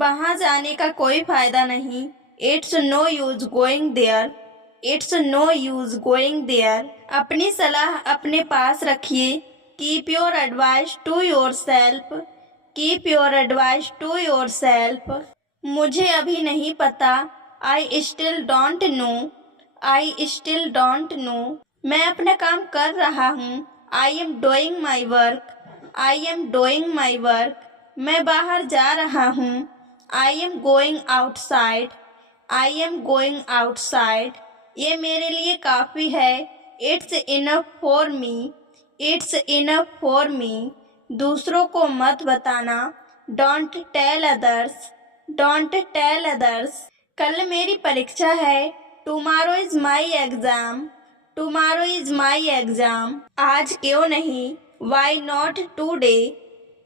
वहां जाने का कोई फायदा नहीं। It's no use going there. It's no use going there. अपनी सलाह अपने पास रखिए। Keep your advice to yourself. Keep your advice to yourself. मुझे अभी नहीं पता। I still don't know. I still don't know. मैं अपना काम कर रहा हूँ। I am doing my work. I am doing my work. मैं बाहर जा रहा हूँ। I am going outside. I am going outside. ये मेरे लिए काफ़ी है। It's enough for me. It's enough for me. दूसरों को मत बताना। Don't tell others. Don't tell others. कल मेरी परीक्षा है। Tomorrow is my exam. Tomorrow is my exam. आज क्यों नहीं? Why not today?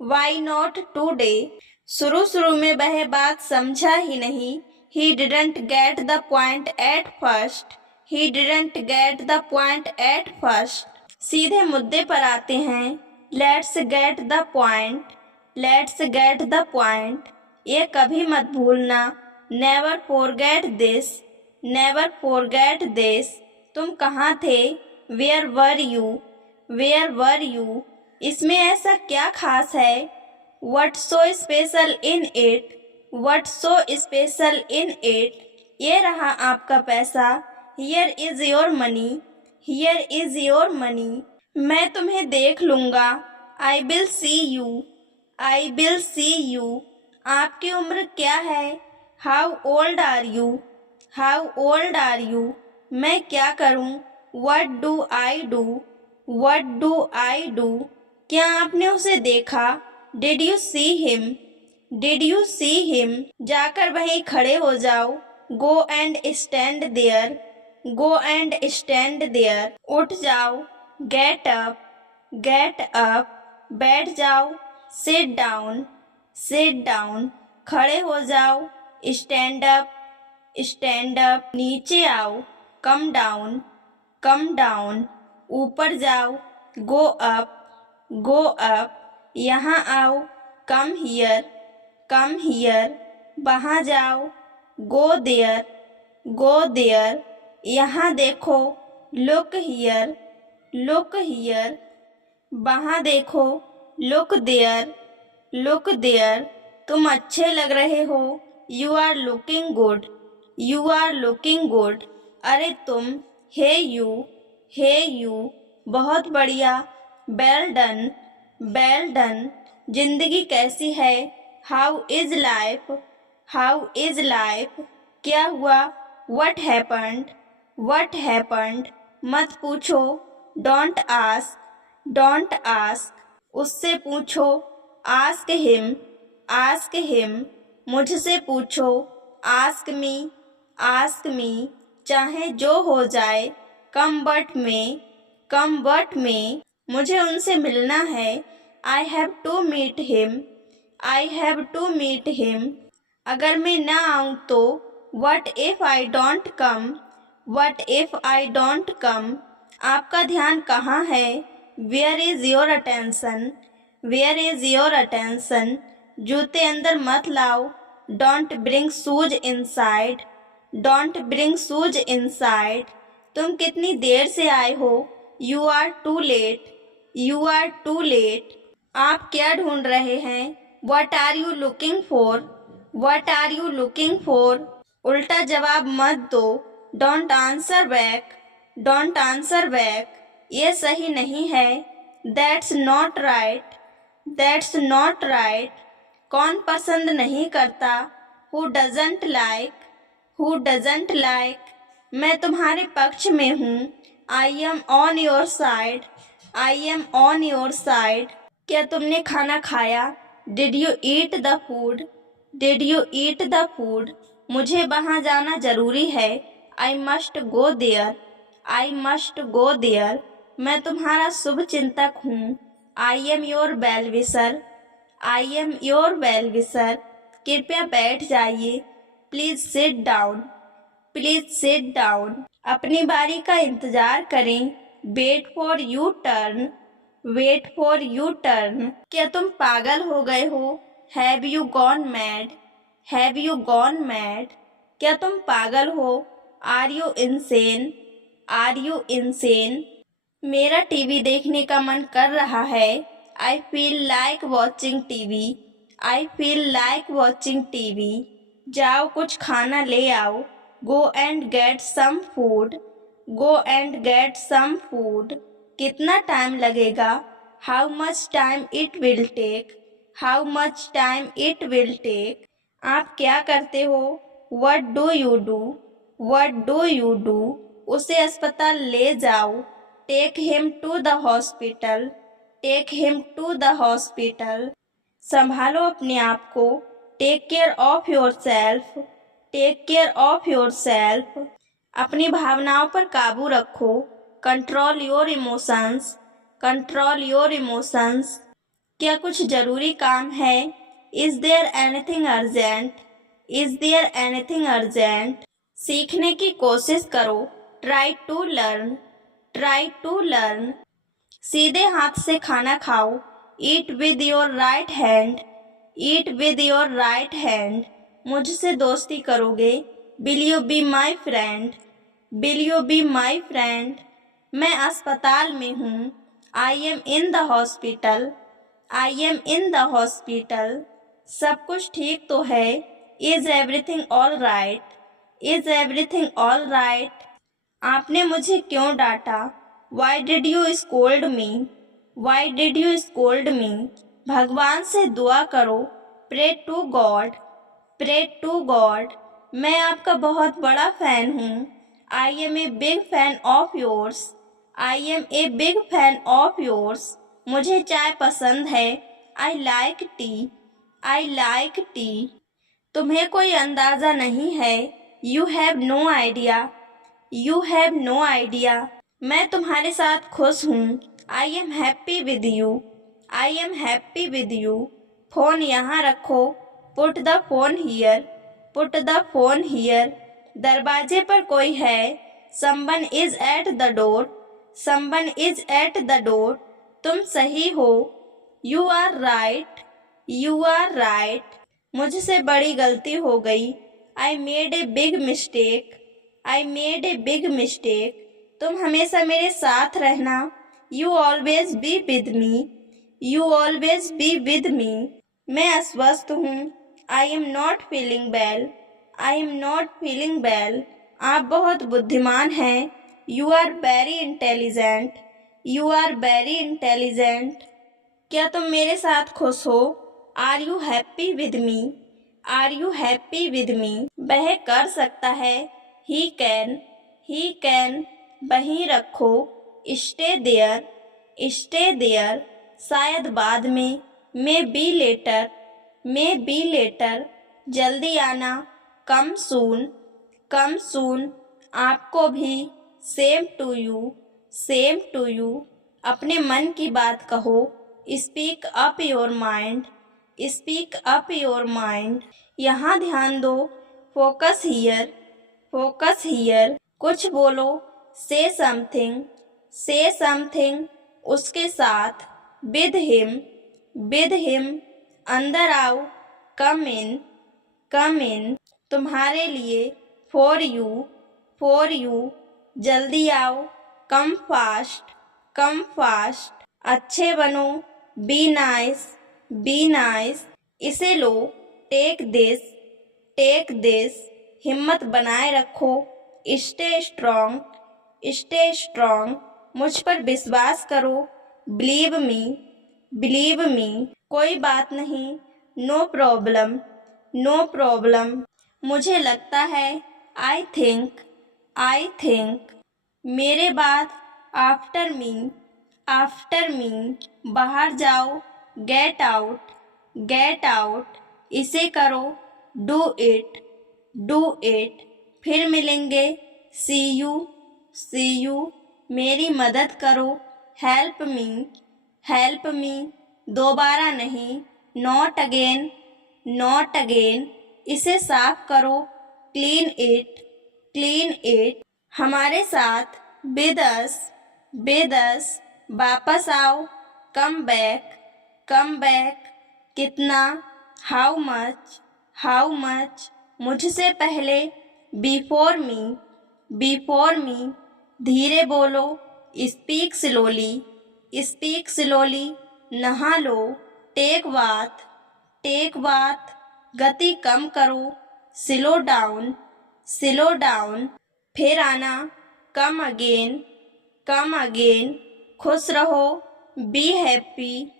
Why not today? शुरू शुरू में वह बात समझा ही नहीं। He didn't get the point at first. He didn't get the point at first. सीधे मुद्दे पर आते हैं। Let's get the point. Let's get the point. ये कभी मत भूलना। Never forget this. Never forget this. तुम कहाँ थे? Where were you? Where were you? इसमें ऐसा क्या खास है? What's so special in it? What's so special in it? ये रहा आपका पैसा। Here is your money. Here is your money. मैं तुम्हें देख लूँगा। I will see you. I will see you. आपकी उम्र क्या है? How old are you? How old are you? मैं क्या करूँ? What do I do? What do I do? क्या आपने उसे देखा? Did you see him? Did you see him? जाकर वहीं खड़े हो जाओ। Go and stand there. Go and stand there. उठ जाओ। Get up. Get up. बैठ जाओ। Sit down. Sit down. खड़े हो जाओ। Stand up. Stand up. नीचे आओ। Come down. Come down. ऊपर जाओ। Go up. Go up. यहाँ आओ। Come here. Come here. वहाँ जाओ। Go there. Go there. यहाँ देखो। Look here. Look here. वहाँ देखो। Look there. Look there. तुम अच्छे लग रहे हो। You are looking good. You are looking good. अरे तुम। Hey you. Hey you. बहुत बढ़िया। Well done. Well done. जिंदगी कैसी है? How is life? How is life? क्या हुआ? What happened? What happened? मत पूछो। Don't ask. Don't ask. उससे पूछो। Ask him. Ask him. मुझसे पूछो। Ask me. Ask me. चाहे जो हो जाए। कम बट में। कम बट में। मुझे उनसे मिलना है। I have to meet him. I have to meet him. अगर मैं ना आऊँ तो? What if I don't come? What if I don't come? आपका ध्यान कहाँ है? Where is your attention? Where is your attention? जूते अंदर मत लाओ। Don't bring shoes inside. Don't bring shoes inside. तुम कितनी देर से आए हो? You are too late. You are too late. आप क्या ढूंढ रहे हैं? What are you looking for? What are you looking for? उल्टा जवाब मत दो। Don't answer back. Don't answer back. ये सही नहीं है। That's not right. That's not right. कौन पसंद नहीं करता? Who doesn't like? Who doesn't like? मैं तुम्हारे पक्ष में हूँ। I am on your side. I am on your side. क्या तुमने खाना खाया? Did you eat the food? Did you eat the food? मुझे वहाँ जाना जरूरी है। I must go there. I must go there. मैं तुम्हारा शुभ चिंतक हूँ। I am your well wisher. I am your well wisher. कृपया बैठ जाइए। Please sit down. Please sit down. अपनी बारी का इंतजार करें। Wait for your turn. Wait for you turn. क्या तुम पागल हो गए हो? Have you gone mad? Have you gone mad? क्या तुम पागल हो? Are you insane? Are you insane? मेरा टीवी देखने का मन कर रहा है। I feel like watching TV. I feel like watching TV. जाओ कुछ खाना ले आओ। Go and get some food. Go and get some food. कितना टाइम लगेगा? How much time it will take? How much time it will take? आप क्या करते हो? What do you do? What do you do? उसे अस्पताल ले जाओ। Take him to the hospital. Take him to the hospital. संभालो अपने आप को। Take care of yourself. Take care of yourself. अपनी भावनाओं पर काबू रखो। Control your emotions. Control your emotions. क्या कुछ जरूरी काम है? Is there anything urgent? Is there anything urgent? सीखने की कोशिश करो। Try to learn. Try to learn. सीधे हाथ से खाना खाओ। Eat with your right hand. Eat with your right hand. मुझसे दोस्ती करोगे? Will you be my friend? Will you be my friend? मैं अस्पताल में हूँ। I am in the hospital. I am in the hospital. सब कुछ ठीक तो है? Is everything all right? Is everything all right? आपने मुझे क्यों डांटा? Why did you scold me? Why did you scold me? भगवान से दुआ करो। Pray to God. Pray to God. मैं आपका बहुत बड़ा फैन हूँ। I am a big fan of yours. I am a big fan of yours. मुझे चाय पसंद है। I like tea. I like tea. तुम्हें कोई अंदाज़ा नहीं है। You have no idea. You have no idea. मैं तुम्हारे साथ खुश हूँ। I am happy with you. I am happy with you. Phone यहाँ रखो। Put the phone here. Put the phone here. दरवाजे पर कोई है। Someone is at the door. Someone is at the door. तुम सही हो। You are right. You are right. मुझसे बड़ी गलती हो गई। I made a big mistake. I made a big mistake. तुम हमेशा मेरे साथ रहना। You always be with me. You always be with me. मैं अस्वस्थ हूँ। I am not feeling well. I am not feeling well. आप बहुत बुद्धिमान हैं। You are very intelligent. You are very intelligent. क्या तुम मेरे साथ खुश हो? Are you happy with me? Are you happy with me? वह कर सकता है। He can. He can. वहीं रखो। Stay there. Stay there. शायद बाद में। Maybe later. Maybe later. जल्दी आना। Come soon. Come soon. आपको भी। Same to you. Same to you. अपने मन की बात कहो। Speak up your mind. Speak up your mind. यहाँ ध्यान दो। Focus here. Focus here. कुछ बोलो। Say something. Say something. उसके साथ। With him. With him. अंदर आओ। Come in. Come in. तुम्हारे लिए। For you. For you. जल्दी आओ। Come fast. Come fast. अच्छे बनो। Be nice. Be nice. इसे लो। Take this. Take this. हिम्मत बनाए रखो। Stay strong. Stay strong. मुझ पर विश्वास करो। Believe me. Believe me. कोई बात नहीं। No problem. No problem. मुझे लगता है। I think. I think. मेरे बाद। After me. After me. बाहर जाओ। Get out. Get out. इसे करो। Do it. Do it. फिर मिलेंगे। See you. See you. मेरी मदद करो। Help me. Help me. दोबारा नहीं। Not again. Not again. इसे साफ करो। Clean it. Clean it. हमारे साथ। With us. With us. वापस आओ। Come back. Come back. कितना? How much. हाउ मच, मुझसे पहले, बिफोर मी, धीरे बोलो, स्पीक स्लोली, नहा लो, टेक बाथ, गति कम करो, स्लो डाउन, फिर आना, कम अगेन, खुश रहो, बी हैप्पी,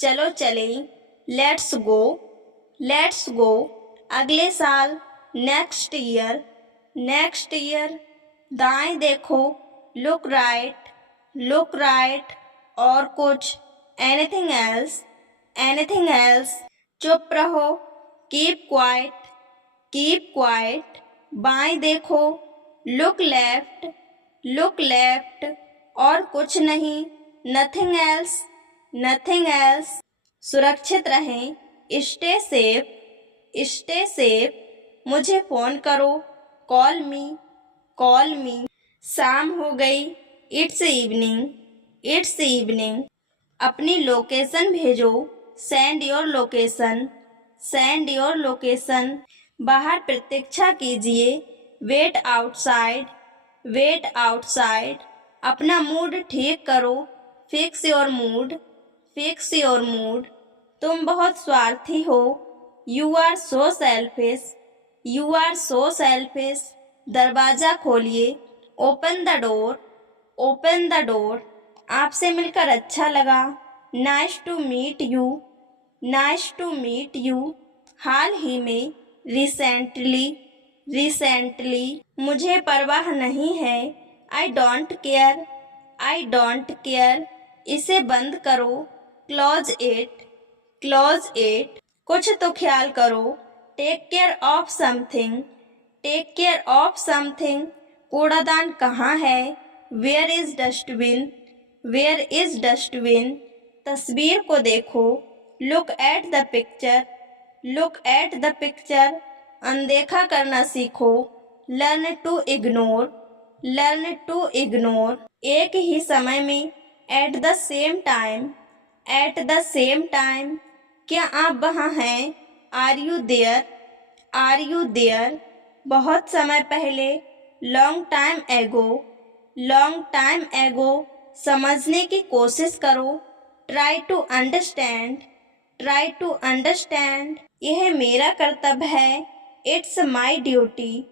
चलो चले, लेट्स गो, अगले साल, नेक्स्ट ईयर, दाएं देखो, लुक राइट, और कुछ, एनीथिंग एल्स, चुप रहो, कीप क्वाइट, बाएं देखो, लुक लेफ्ट, और कुछ नहीं, नथिंग एल्स, सुरक्षित रहें, स्टे सेफ, मुझे फ़ोन करो, कॉल मी, शाम हो गई, इट्स इवनिंग, अपनी लोकेशन भेजो, सेंड योर लोकेशन, बाहर प्रतीक्षा कीजिए, वेट आउटसाइड, अपना मूड ठीक करो, फिक्स योर मूड, तुम बहुत स्वार्थी हो, यू आर सो सेल्फिश, दरवाज़ा खोलिए, ओपन द डोर, आपसे मिलकर अच्छा लगा, नाइस टू मीट यू, हाल ही में, रिसेंटली, मुझे परवाह नहीं है, आई डोंट केयर, इसे बंद करो, क्लोज इट, कुछ तो ख्याल करो, टेक केयर ऑफ समथिंग, कूड़ादान कहाँ है, वेयर इज डस्टबिन, तस्वीर को देखो, लुक एट द पिक्चर, अनदेखा करना सीखो, लर्न टू इग्नोर, एक ही समय में, एट द सेम टाइम, क्या आप वहाँ हैं, आर यू देयर, बहुत समय पहले, लॉन्ग टाइम एगो, समझने की कोशिश करो, ट्राई टू अंडरस्टैंड, यह मेरा कर्तव्य है, इट्स माई ड्यूटी,